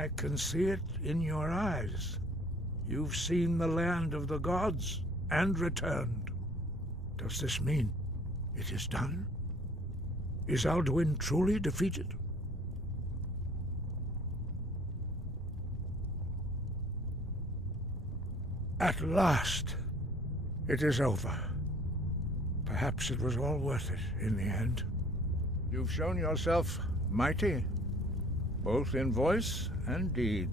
I can see it in your eyes. You've seen the land of the gods and returned. Does this mean it is done? Is Alduin truly defeated? At last, it is over. Perhaps it was all worth it in the end. You've shown yourself mighty, both in voice and deed.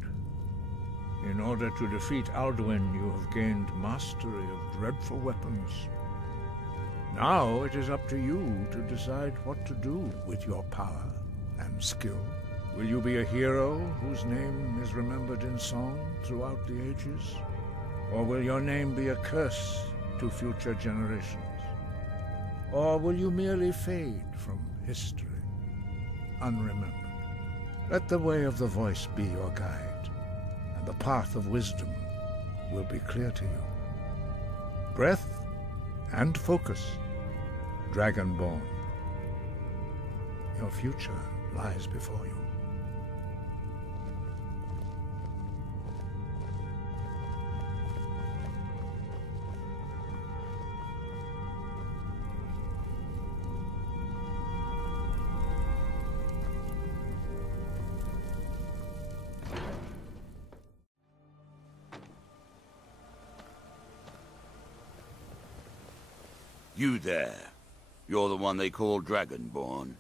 In order to defeat Alduin, you have gained mastery of dreadful weapons. Now it is up to you to decide what to do with your power and skill. Will you be a hero whose name is remembered in song throughout the ages? Or will your name be a curse to future generations? Or will you merely fade from history, unremembered? Let the way of the voice be your guide, and the path of wisdom will be clear to you. Breath and focus, Dragonborn. Your future lies before you. You there. You're the one they call Dragonborn.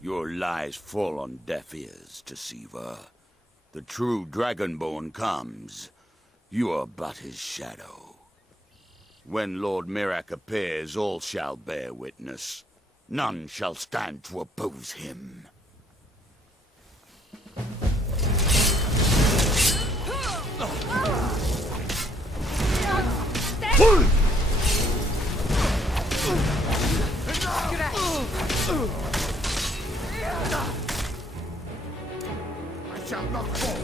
Your lies fall on deaf ears, deceiver. The true Dragonborn comes. You are but his shadow. When Lord Miraak appears, all shall bear witness. None shall stand to oppose him. I shall not fall.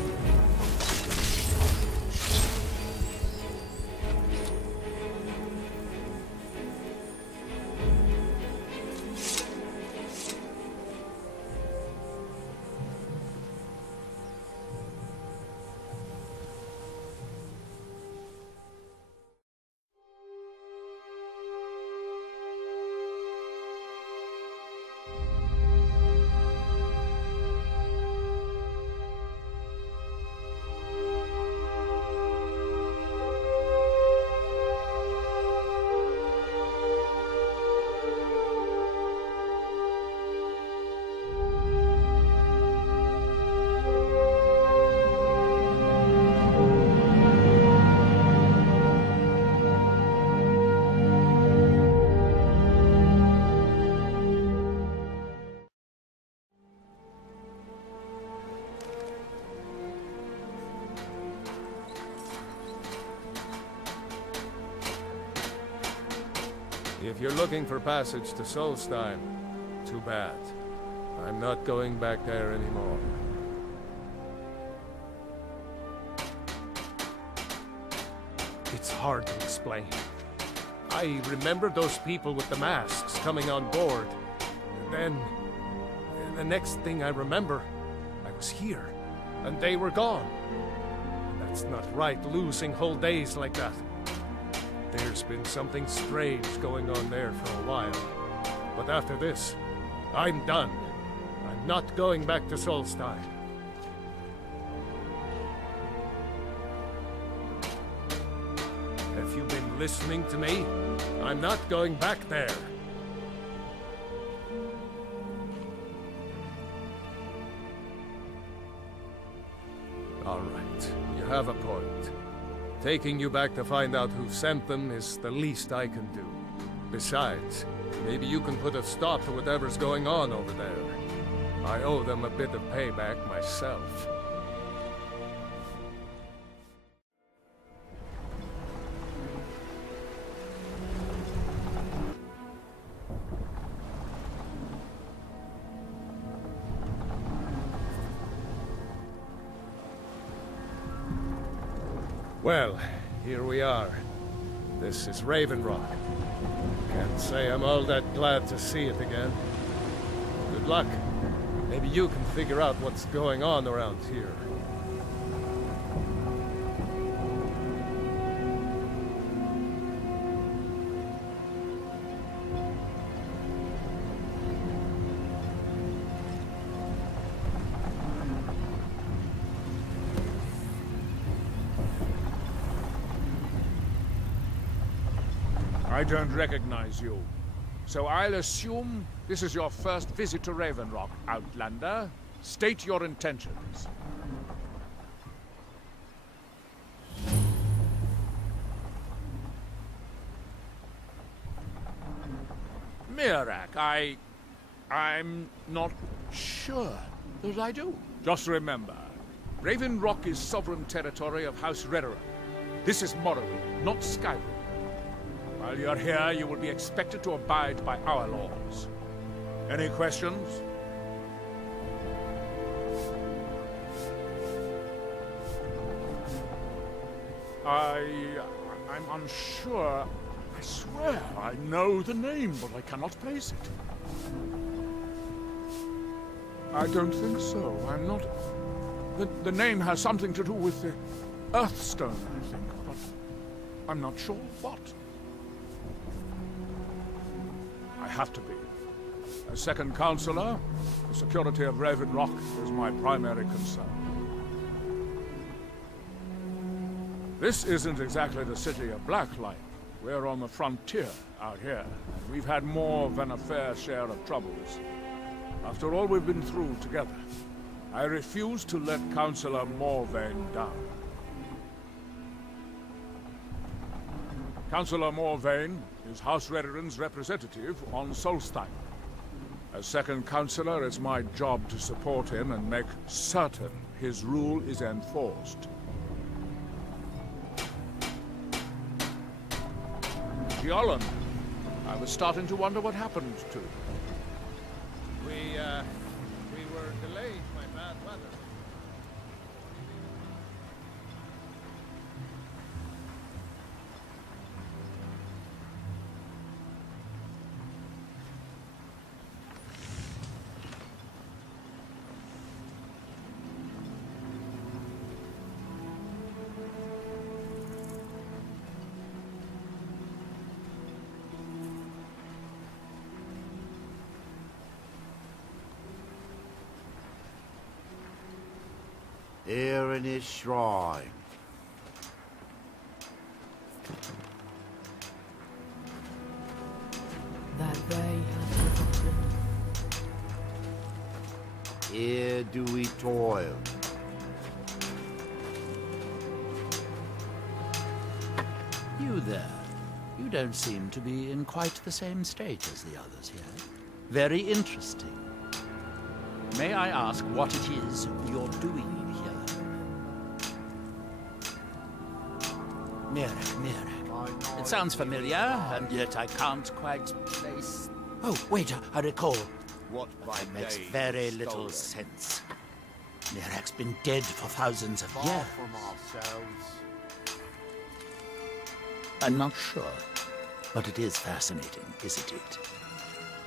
If you're looking for passage to Solstheim, too bad. I'm not going back there anymore. It's hard to explain. I remember those people with the masks coming on board. And then, the next thing I remember, I was here, and they were gone. That's not right, losing whole days like that. There's been something strange going on there for a while. But after this, I'm done. I'm not going back to Solstheim. Have you been listening to me? I'm not going back there. All right, you have a point. Taking you back to find out who sent them is the least I can do. Besides, maybe you can put a stop to whatever's going on over there. I owe them a bit of payback myself. Well, here we are. This is Raven Rock. Can't say I'm all that glad to see it again. Good luck. Maybe you can figure out what's going on around here. I don't recognize you. So I'll assume this is your first visit to Raven Rock, Outlander. State your intentions. Miraak, I'm not sure that I do. Just remember, Raven Rock is sovereign territory of House Whiterun. This is Morrowind, not Skyrim. While you're here, you will be expected to abide by our laws. Any questions? I'm unsure. I swear I know the name, but I cannot place it. I don't think so. I'm not... The name has something to do with the Earthstone, I think, but I'm not sure what. I have to be. As second counselor, the security of Raven Rock is my primary concern. This isn't exactly the city of Blacklight. We're on the frontier out here, and we've had more than a fair share of troubles. After all we've been through together, I refuse to let Councillor Morvain down. Councillor Morvain is House Whiterun's representative on Solstheim. As second councillor, it's my job to support him and make certain his rule is enforced. Yolland, I was starting to wonder what happened to you. We were delayed by bad weather. Here in his shrine. That they have forgotten. Here do we toil. You there. You don't seem to be in quite the same state as the others here. Very interesting. May I ask what it is you're doing here? Miraak. It sounds familiar, and yet I can't quite place... Oh, wait, I recall. What by That makes day very is little stolen. sense. Miraak's been dead for thousands of Far years. from ourselves. I'm not sure, but it is fascinating, isn't it?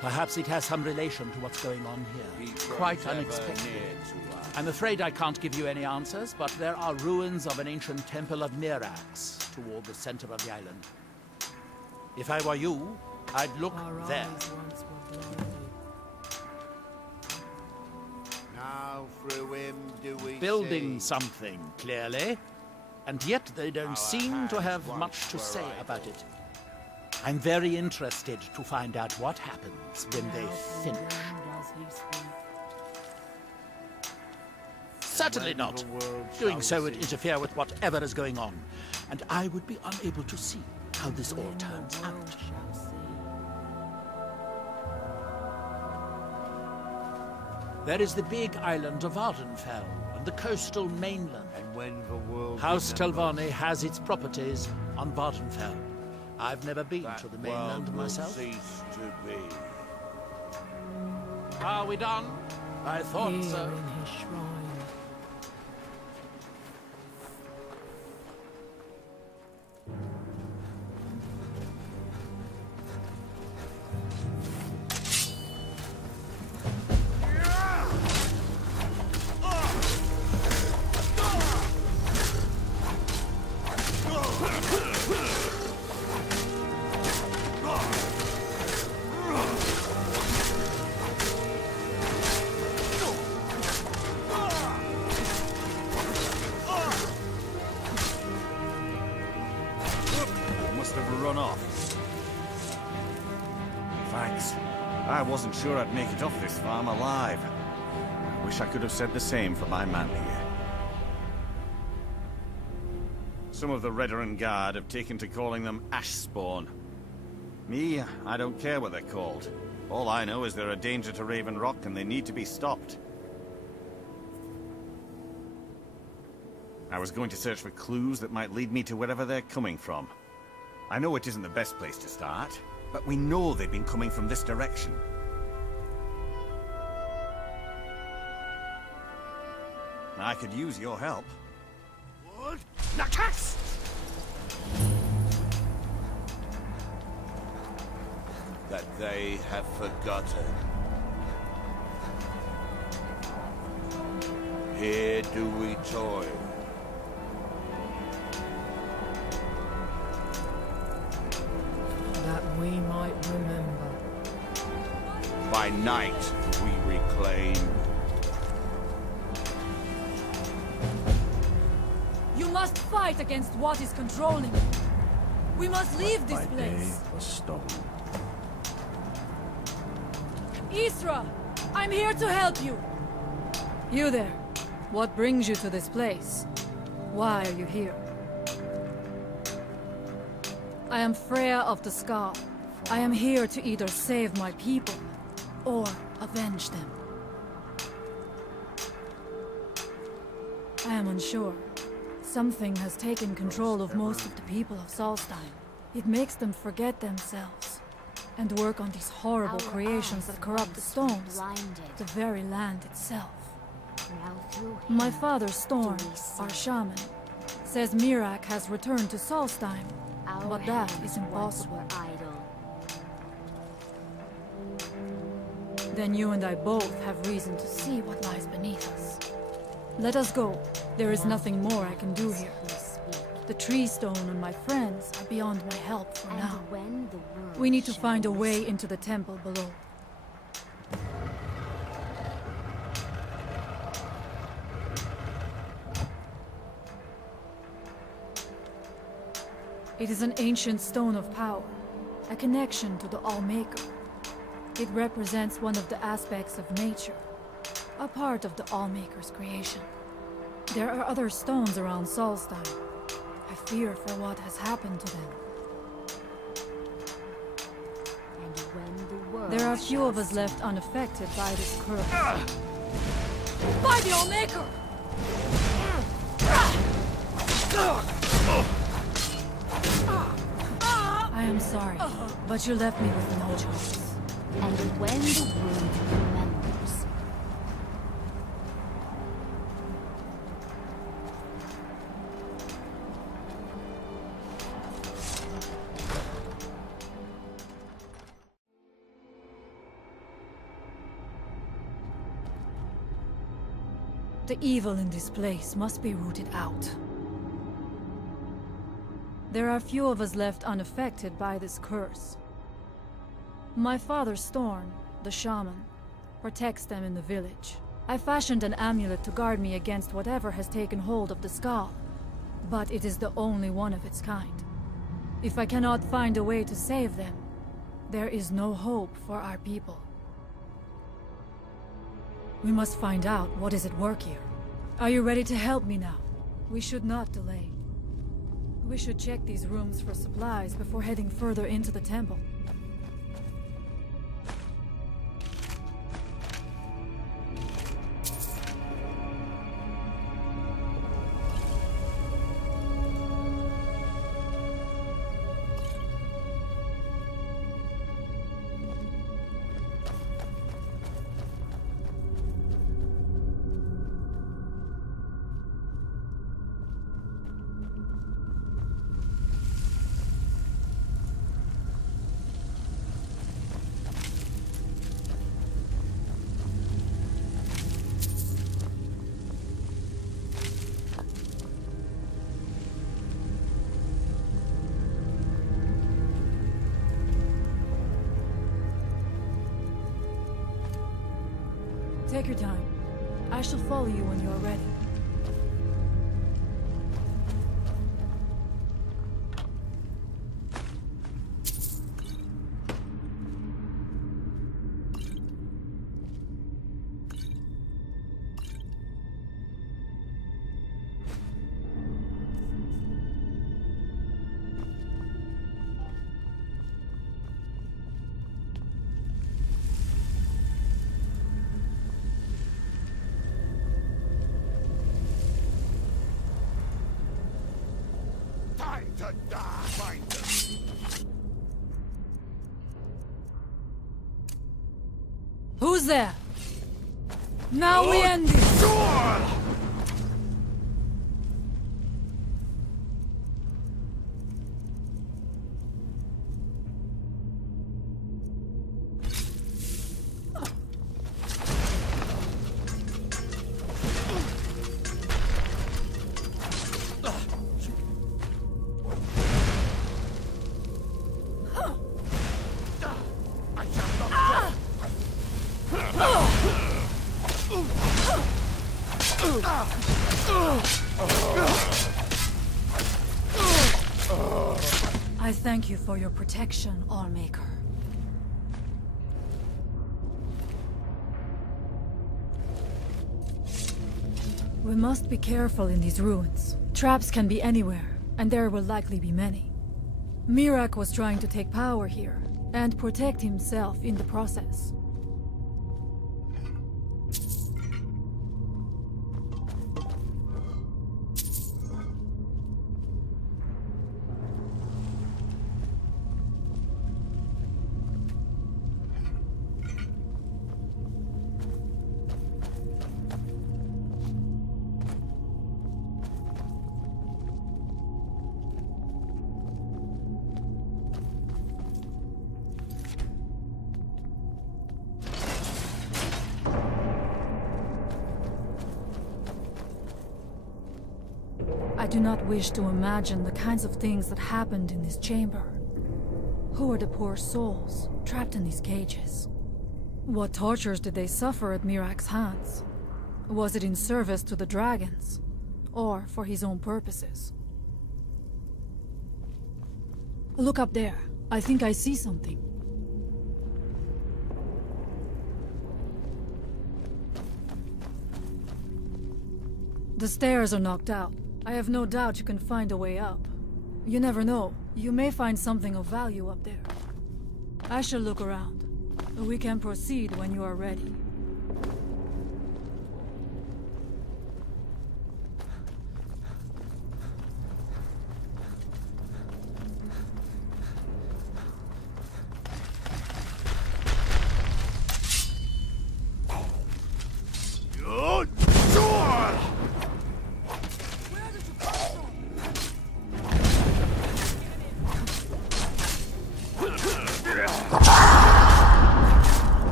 Perhaps it has some relation to what's going on here. He Quite grows ever unexpected. near to us. I'm afraid I can't give you any answers, but there are ruins of an ancient temple of Miraak's toward the center of the island. If I were you, I'd look Our there. eyes once were blinded. Now through him do we Building see. something, clearly. And yet they don't Our seem to hands have once much to were say idle. about it. I'm very interested to find out what happens when they Now finish. does he speak? Certainly When not. the world Doing shall so would see. interfere with whatever is going on, and I would be unable to see how this all When the turns world out. shall see. There is the big island of Ardenfell and the coastal mainland. And when the world House remembers, Telvanni has its properties on Vardenfell. I've never been that to the world mainland will myself. cease to be. Are we done? I thought Here so. in his shrine. must have run off. Thanks. I wasn't sure I'd make it off this farm alive. I wish I could have said the same for my man here. Some of the Whiterun Guard have taken to calling them Ash Spawn. Me, I don't care what they're called. All I know is they're a danger to Raven Rock and they need to be stopped. I was going to search for clues that might lead me to wherever they're coming from. I know it isn't the best place to start, but we know they've been coming from this direction. I could use your help. What? Nakas! That they have forgotten. Here do we toil. That we might remember. By night we reclaim. You must fight against what is controlling you. We must leave this place. Isra, I'm here to help you. You there. What brings you to this place? Why are you here? I am Freya of the Scar. I am here to either save my people or avenge them. I am unsure. Something has taken control of most of the people of Solstheim. It makes them forget themselves and work on these horrible creations that corrupt the stones, the very land itself. My father, Storm, our shaman, says Miraak has returned to Solstheim, but that is impossible. Then you and I both have reason to see what lies beneath us. Let us go. There is nothing more I can do here. The tree stone and my friends are beyond my help for now. We need to find a way into the temple below. It is an ancient stone of power, a connection to the All-Maker. It represents one of the aspects of nature, a part of the All-Maker's creation. There are other stones around Solstheim. I fear for what has happened to them. There are few of us left unaffected by this curse. By the All-Maker! I am sorry, but you left me with no choice. And when the world remembers. The evil in this place must be rooted out. There are few of us left unaffected by this curse. My father, Storm, the shaman, protects them in the village. I fashioned an amulet to guard me against whatever has taken hold of the skull, but it is the only one of its kind. If I cannot find a way to save them, there is no hope for our people. We must find out what is at work here. Are you ready to help me now? We should not delay. We should check these rooms for supplies before heading further into the temple. Take your time. I shall follow you when you are ready. Who's there? Now we end this! I thank you for your protection, Allmaker. We must be careful in these ruins. Traps can be anywhere, and there will likely be many. Miraak was trying to take power here, and protect himself in the process. I do not wish to imagine the kinds of things that happened in this chamber. Who are the poor souls trapped in these cages? What tortures did they suffer at Miraak's hands? Was it in service to the dragons, or for his own purposes? Look up there. I think I see something. The stairs are knocked out. I have no doubt you can find a way up. You never know. You may find something of value up there. I shall look around. We can proceed when you are ready.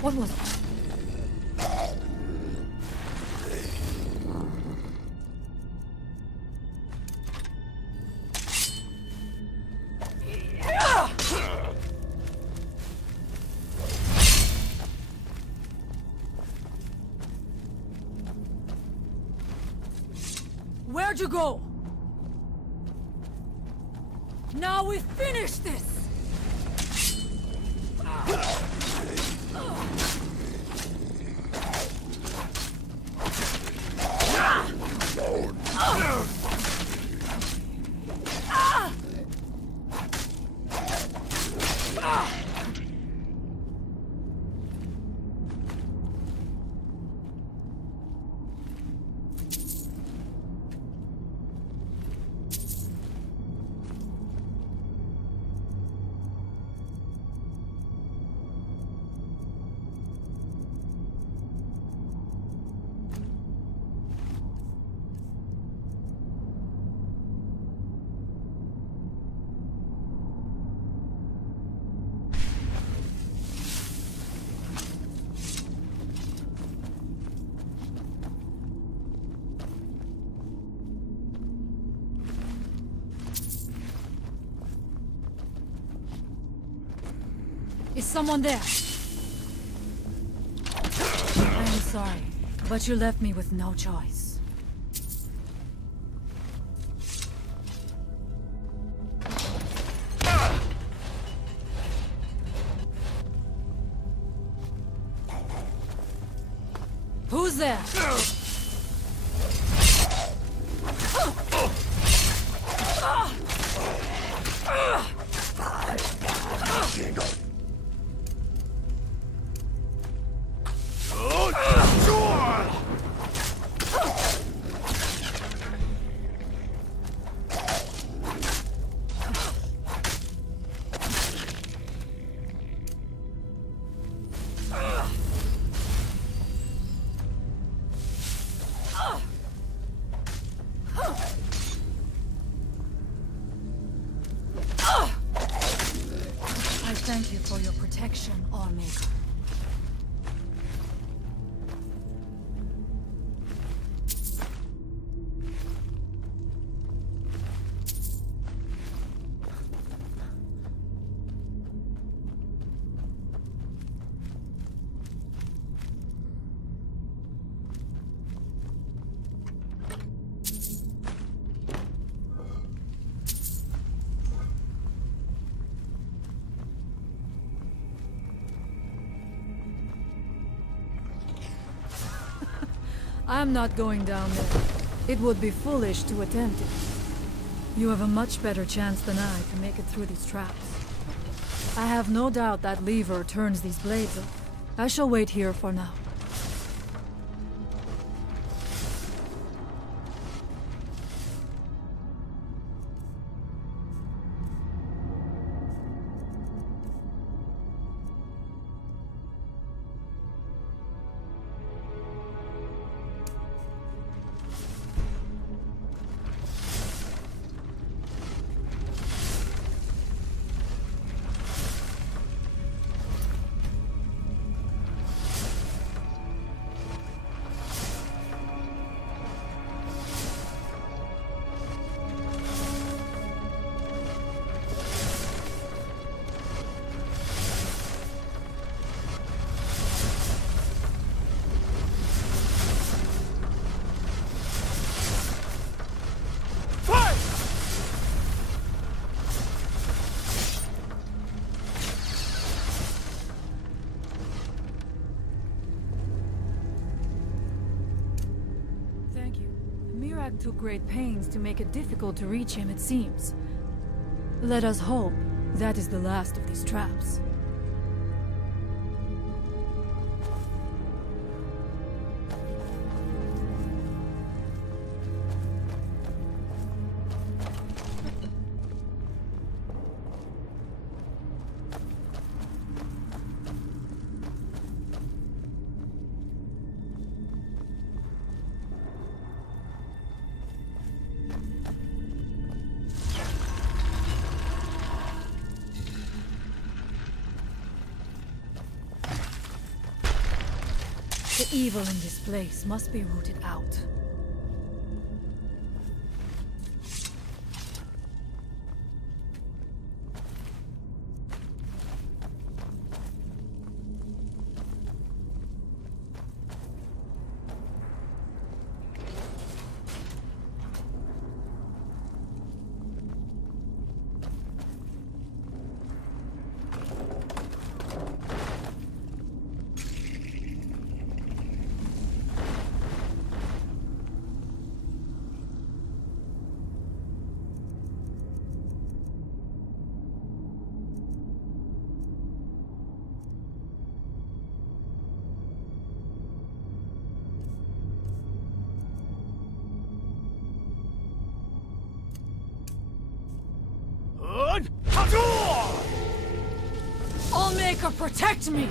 What was it? Where'd you go? Now we finish this! Is someone there? I am sorry, but you left me with no choice. Who's there? Thank you for your protection, Allmaker. I'm not going down there. It would be foolish to attempt it. You have a much better chance than I to make it through these traps. I have no doubt that lever turns these blades off. I shall wait here for now. Miraak took great pains to make it difficult to reach him, it seems. Let us hope that is the last of these traps. The evil in this place must be rooted out. Allmaker, protect me!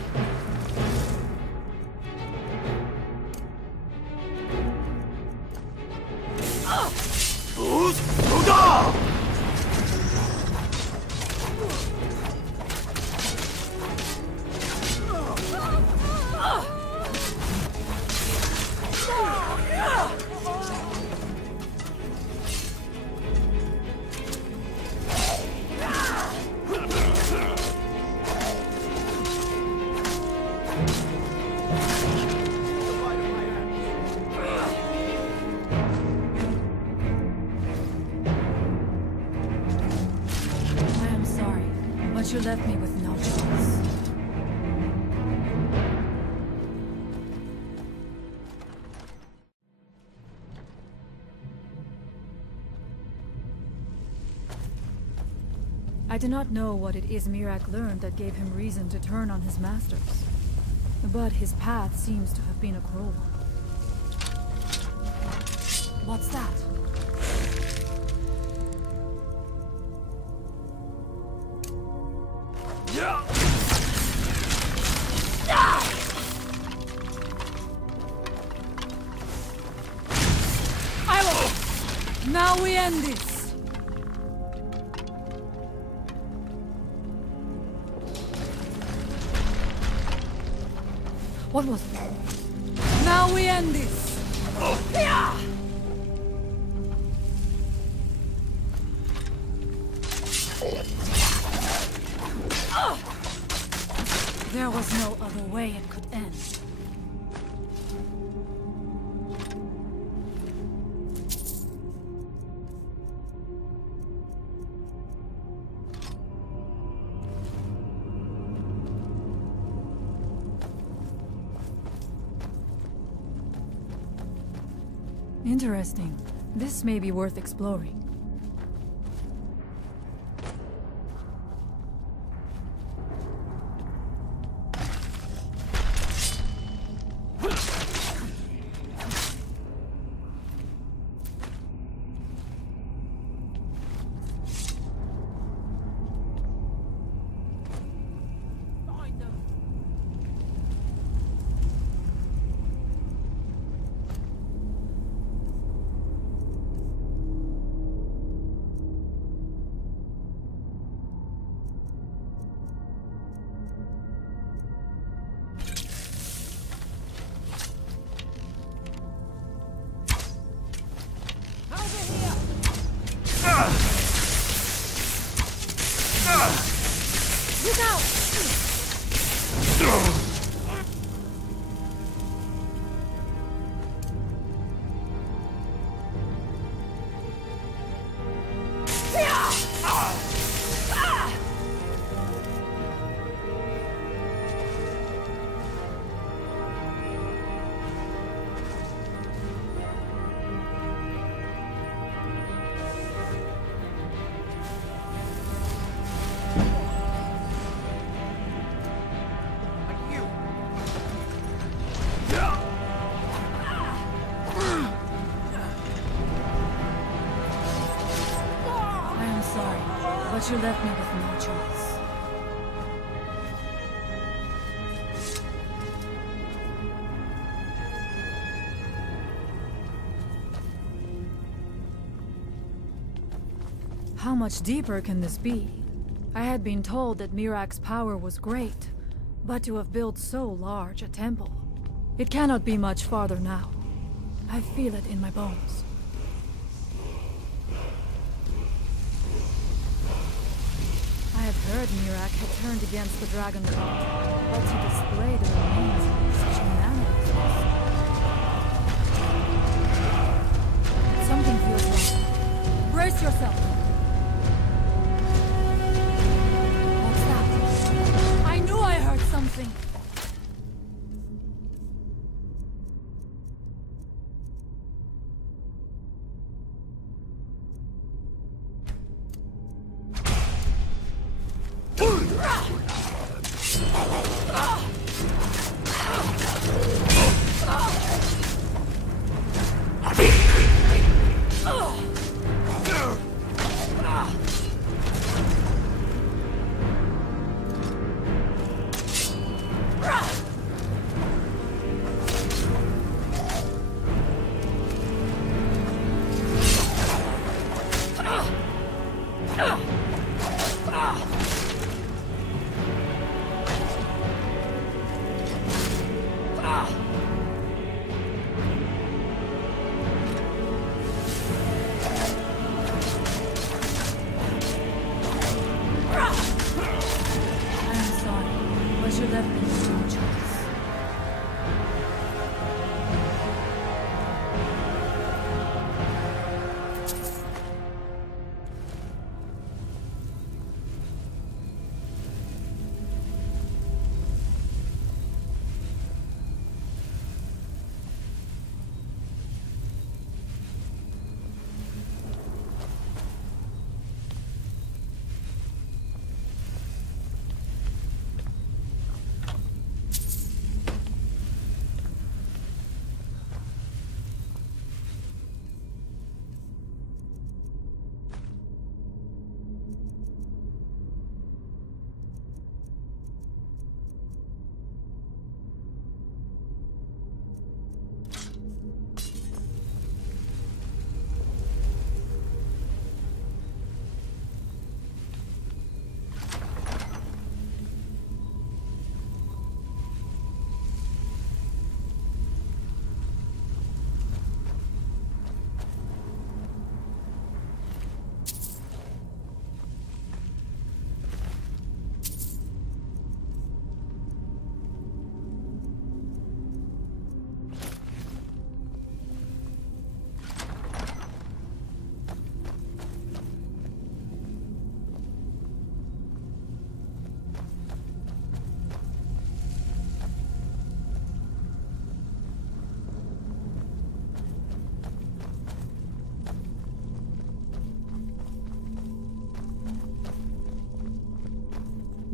You left me with no choice. I do not know what it is Miraak learned that gave him reason to turn on his masters. But his path seems to have been a cruel one. What's that? Now we end this! What was it? Now we end this! There was no other way it could end. Interesting. This may be worth exploring. But you left me with no choice. How much deeper can this be? I had been told that Miraak's power was great, but to have built so large a temple, it cannot be much farther now. I feel it in my bones. I have heard Miraak had turned against the Dragonborn, but to display the remains of such humanity. Something feels wrong. Brace yourself! What's that? I knew I heard something! you left me with no choice.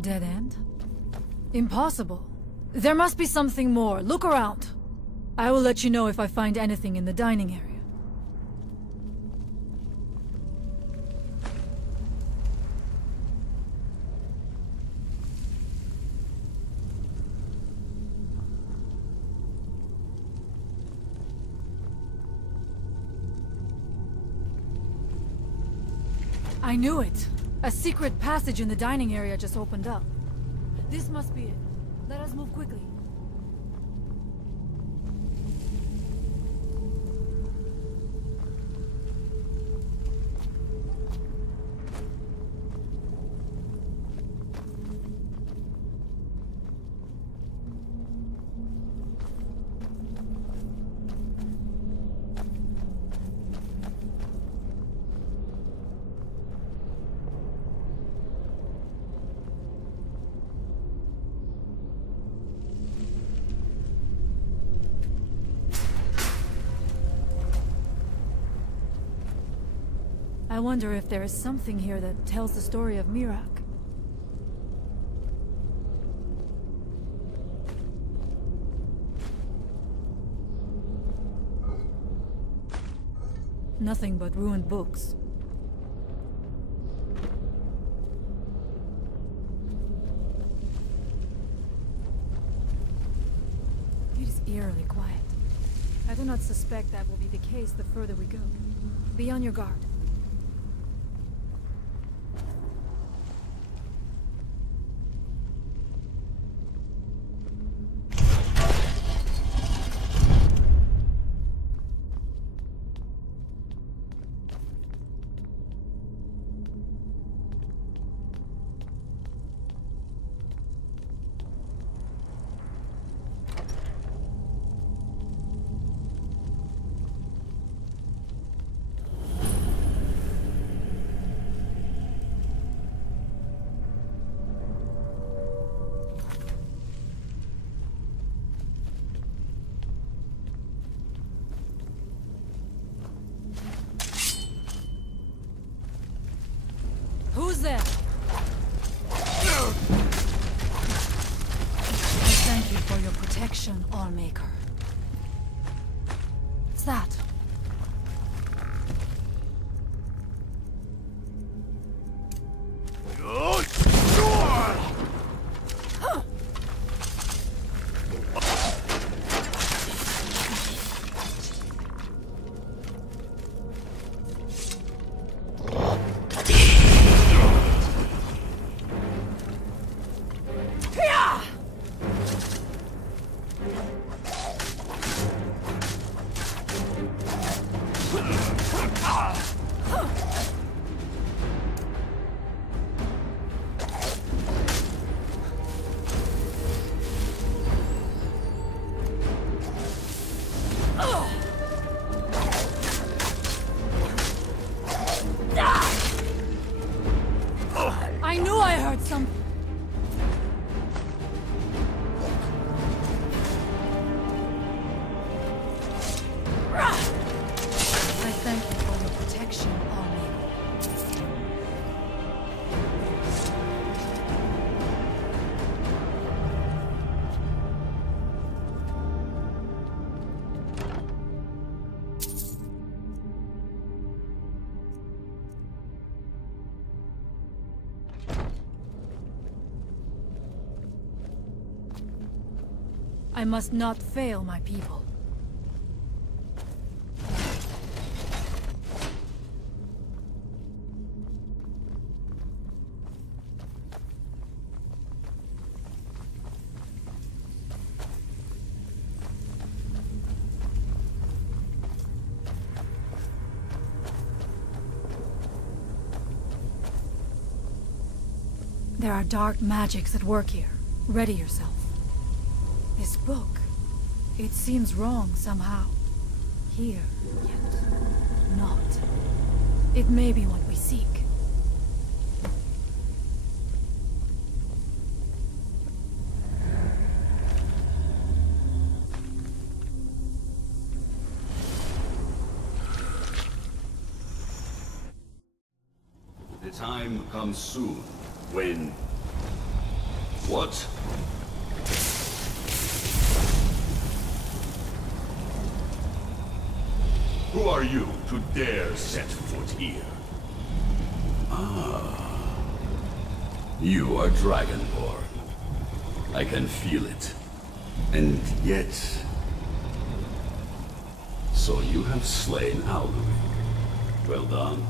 Dead end? Impossible. There must be something more. Look around. I will let you know if I find anything in the dining area. I knew it! A secret passage in the dining area just opened up. This must be it. Let us move quickly. I wonder if there is something here that tells the story of Miraak. Nothing but ruined books. It is eerily quiet. I do not suspect that will be the case the further we go. Be on your guard. Who's there? Thank you for your protection, Allmaker. What's that? I must not fail my people. There are dark magics at work here. Ready yourself. This book, it seems wrong somehow. Here, yet not. It may be what we seek. The time comes soon when... What? Who are you to dare set foot here? Ah. You are Dragonborn. I can feel it. And yet... So you have slain Alduin. Well done.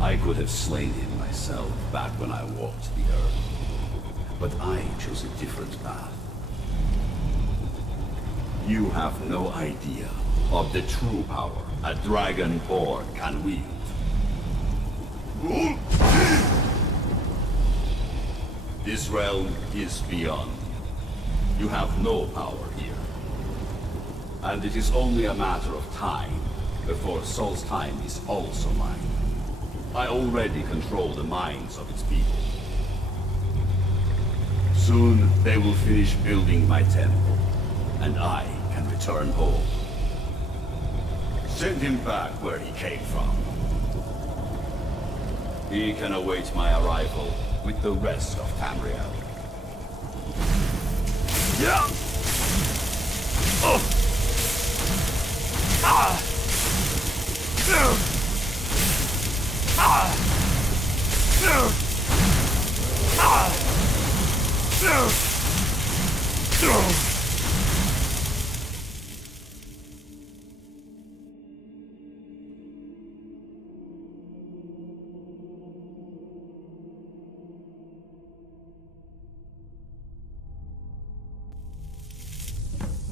I could have slain him myself back when I walked the earth. But I chose a different path. You have no idea of the true power a Dragonborn can wield. This realm is beyond. You have no power here. And it is only a matter of time before Solstheim is also mine. I already control the minds of its people. Soon they will finish building my temple, and I can return home. Send him back where he came from. He can await my arrival with the rest of Tamriel. Yeah! Oh! Ah!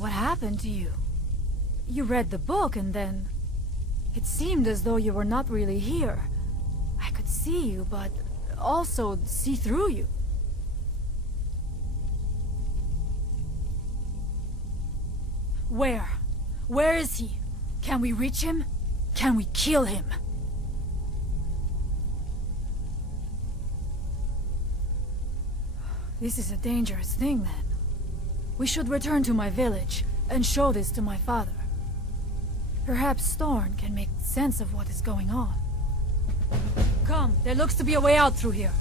What happened to you? You read the book and then... It seemed as though you were not really here. I could see you, but also see through you. Where? Where is he? Can we reach him? Can we kill him? This is a dangerous thing, then. We should return to my village and show this to my father. Perhaps Thorn can make sense of what is going on. Come, there looks to be a way out through here.